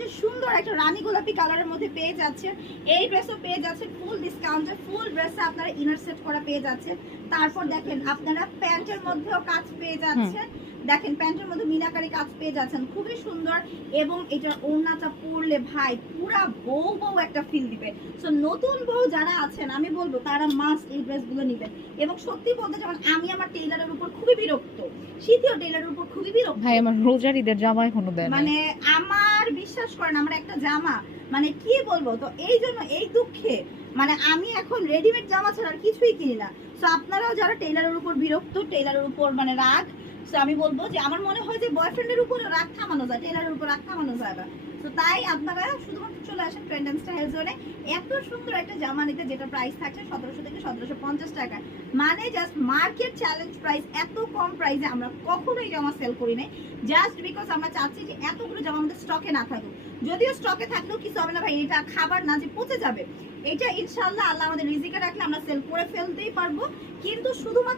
সুন্দর একটা রানী গোলাপি কালারের মধ্যে পেয়ে যাচ্ছে। এই ড্রেসও পেয়ে যাচ্ছে ফুল ডিসকাউন্টে। ফুল ড্রেসে আপনারা ইনার সেট করা পেয়ে যাচ্ছে। তারপর দেখেন আপনারা প্যান্টের মধ্যেও কাজ পেয়ে যাচ্ছেন। দেখেন প্যান্টের মধ্যে মিনাকারি কাজ পেয়ে যাচ্ছেন, খুবই সুন্দর। এবং এটার ওড়নাটা পরলে ভাই পুরা বউ বউ একটা ফিল দিবে। সো নতুন বউ যারা আছেন আমি বলবো তারা মাস্ট এই ড্রেসগুলো নেবেন। এবং সত্যি বলতে যেমন আমি আমার টেইলারের উপর খুবই বিরক্ত, শীতীয় টেইলারের উপর খুবই বিরক্ত। ভাই আমার রোজার ঈদের জামা এখনো দেয় মানে আমার বিশ্বাস করেন আমার একটা জামা মানে কি বলবো, তো এই জন্য এই দুঃখে মানে আমি এখন রেডিমেড জামা ছাড়া আর কিছুই কিনি না। সো আপনারাও যারা টেইলারের উপর বিরক্ত, টেইলারের উপর মানে রাগ, সো আমি বলবো যে আমার মনে হয় যে বয়ফ্রেন্ডের উপর রাগ থামানো যায়, টেইলারের উপর রাগ থামানো যায় না। তো তাই আপনারা শুধুমাত্র চলে আসেন ট্রেন্ড এন্ড স্টাইল জোনে। এত সুন্দর একটা জামা নিতে যেটা প্রাইস থাকছে 1700 থেকে 1750 টাকা, মানে জাস্ট মার্কেট চ্যালেঞ্জ প্রাইস। এত কম প্রাইসে আমরা কখনোই জামা সেল করি নাই, জাস্ট বিকজ আমরা চাচ্ছি যে এতগুলো জামা আমাদের স্টকে না থাকুক। যদিও স্টকে থাকলেও কিছু হবে না ভাই, এটা খাবার না যে পচে যাবে, এটা ইনশাআল্লাহ আল্লাহ আমাদের রিজিকে রাখলে আমরা সেল করে ফেলতেই পারবো। কিন্তু শুধুমাত্র